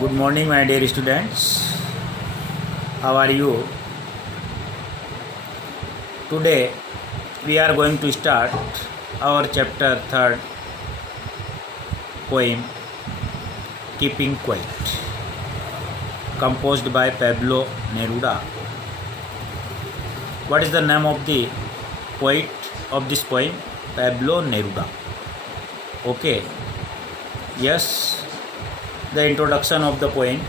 Good morning, my dear students. How are you? Today we are going to start our chapter 3rd poem Keeping Quiet, composed by Pablo Neruda. What is the name of the poet of this poem? Pablo Neruda. Okay. Yes. The introduction of the poem.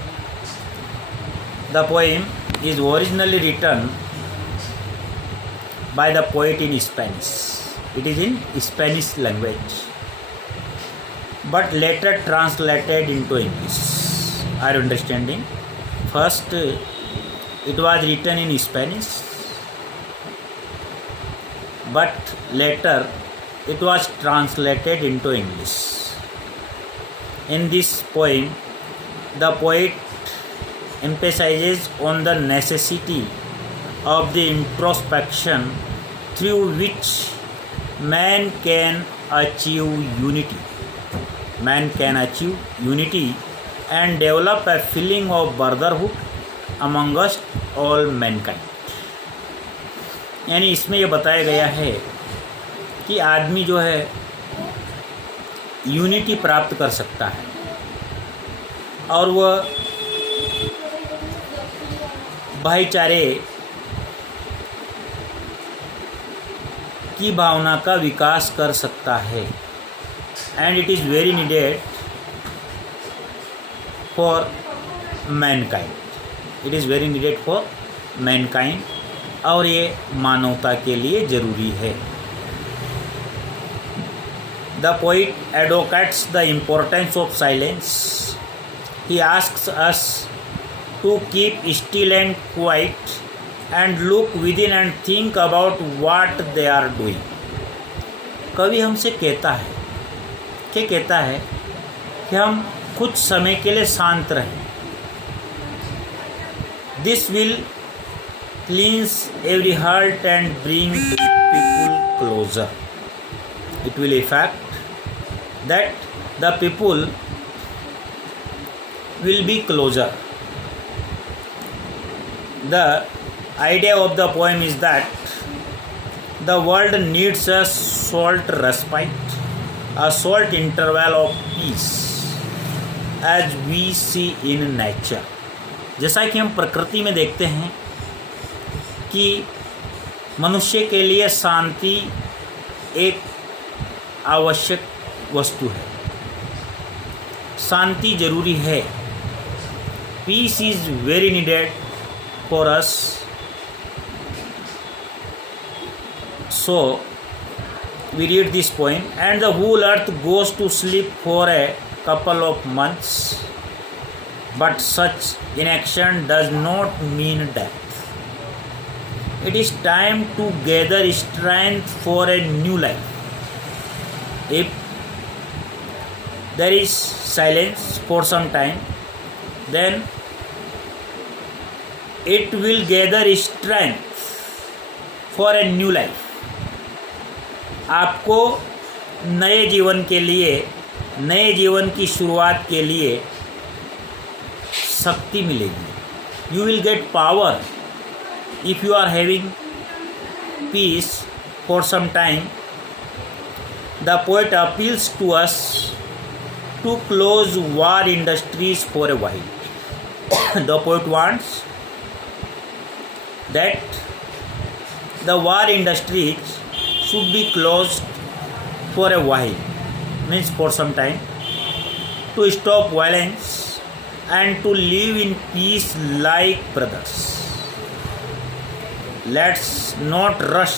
The poem is originally written by the poet in Spanish. It is in Spanish language, but later translated into English. Are you understanding? First, it was written in Spanish, but later it was translated into English. In this poem, the poet emphasizes on the necessity of the introspection through which man can achieve unity. Man can achieve unity and develop a feeling of brotherhood amongst all mankind. यानी इसमें यह बताया गया है कि आदमी जो है यूनिटी प्राप्त कर सकता है और वह भाईचारे की भावना का विकास कर सकता है. And it is very needed for Mankind. It is very needed for Mankind, और ये मानवता के लिए ज़रूरी है. The poet advocates the importance of silence. He asks us to keep still and quiet and look within and think about what they are doing. कवि हमसे कहता है कि हम कुछ समय के लिए शांत रहें. This will cleanse every heart and bring people closer. It will affect that the people will be closer. The idea of the poem is that the world needs a short respite, a short interval of peace, as we see in nature. जैसा कि हम प्रकृति में देखते हैं कि मनुष्य के लिए शांति एक आवश्यक वस्तु है. शांति जरूरी है. Peace is very needed for us. So we read this poem. And the whole earth goes to sleep for a couple of months, but such inaction does not mean death. It is time to gather strength for a new life. If there is silence for some time, then it will gather strength for a new life. आपको नए जीवन के लिए, नए जीवन की शुरुआत के लिए शक्ति मिलेगी. You will get power if you are having peace for some time. The poet appeals to us to close war industries for a while. The poet wants that the war industries should be closed for a while, means for some time, to stop violence and to live in peace like brothers. Let's not rush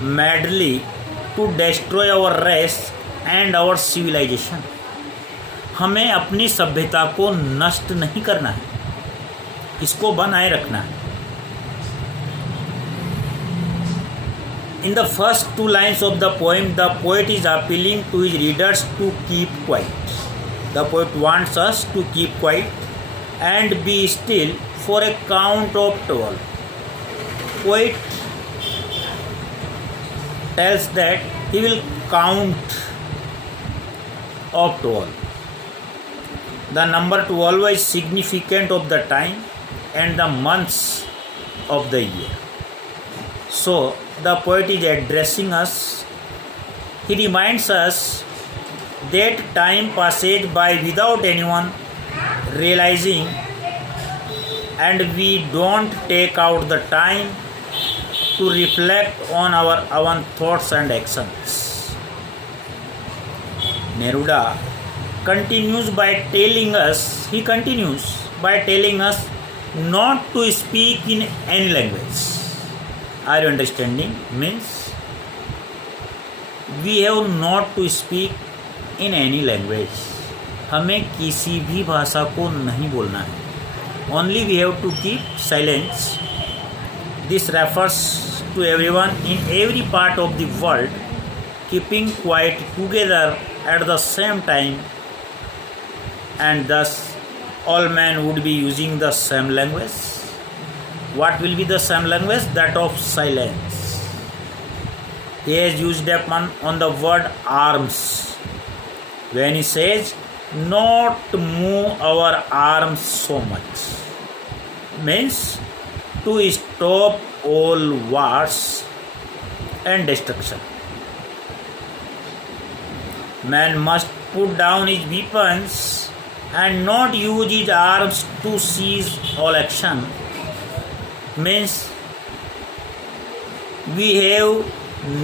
madly to destroy our race and our civilization. हमें अपनी सभ्यता को नष्ट नहीं करना है, इसको बनाए रखना है. In the first two lines of the poem, the poet is appealing to his readers to keep quiet. The poet wants us to keep quiet and be still for a count of 12. Poet tells that he will count of 12. the number 12 is significant of the time and the months of the year. So the poet is addressing us. He reminds us that time passes by without anyone realizing, and we don't take out the time to reflect on our own thoughts and actions. Neruda continues by telling us not to speak in any language. Are you understanding? Means we have not to speak in any language. हमें किसी भी भाषा को नहीं बोलना है. Only we have to keep silence. This refers to everyone in every part of the world keeping quiet together at the same time, and thus all men would be using the same language. What will be the same language? That of silence. He has used on the word arms when he says not move our arms so much, means to stop all wars and destruction. Man must put down his weapons and not use his arms to seize all action, means we have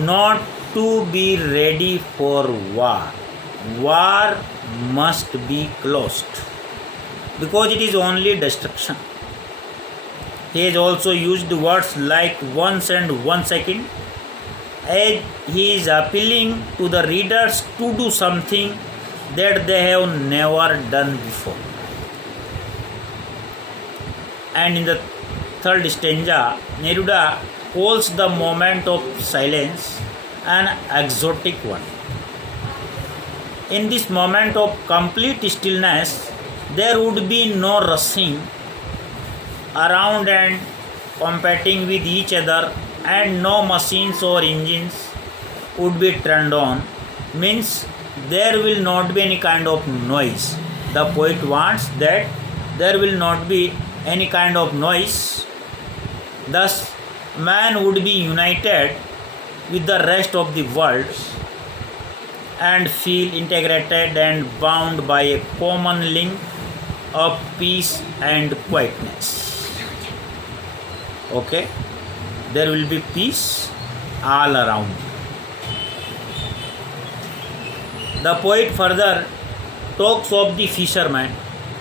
not to be ready for war. War must be closed because it is only destruction. He has also used words like once and 1 second, as he is appealing to the readers to do something that they have never done before. And in the third stanza, Neruda calls the moment of silence an exotic one. In this moment of complete stillness, there would be no rushing around and competing with each other, and no machines or engines would be turned on, means there will not be any kind of noise. The poet wants that there will not be any kind of noise. Thus, man would be united with the rest of the world and feel integrated and bound by a common link of peace and quietness. Okay? There will be peace all around. The poet further talks of the fisherman.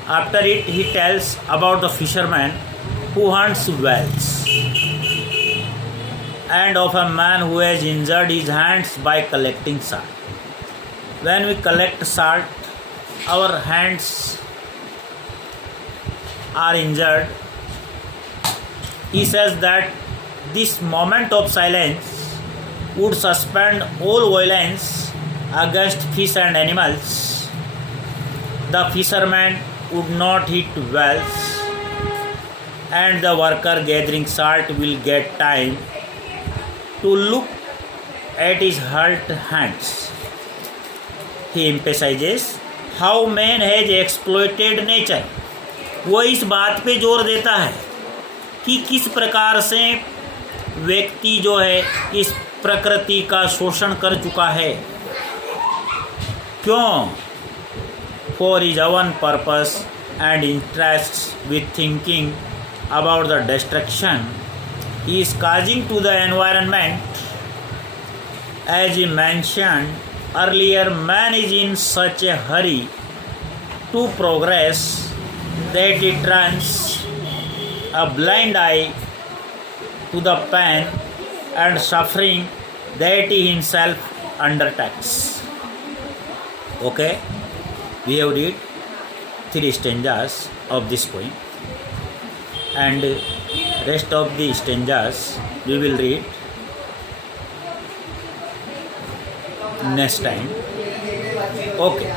After it, he tells about the fisherman who hunts whales, and of a man who has injured his hands by collecting salt. When we collect salt, our hands are injured. He says that this moment of silence would suspend all violence against fish and animals. The fisherman would not hit whales, and the worker gathering salt will get time to look at his hurt hands. He emphasizes how man has exploited nature. वो इस बात पे जोर देता है कि किस प्रकार से व्यक्ति जो है इस प्रकृति का शोषण कर चुका है. क्यों? For his own purpose and interests, with thinking about the destruction he is causing to the environment. As he mentioned earlier, man is in such a hurry to progress that he turns a blind eye to the pain and suffering that he himself undertakes. Okay, we have read 3 stanzas of this poem, and rest of the stanzas we will read next time. Okay.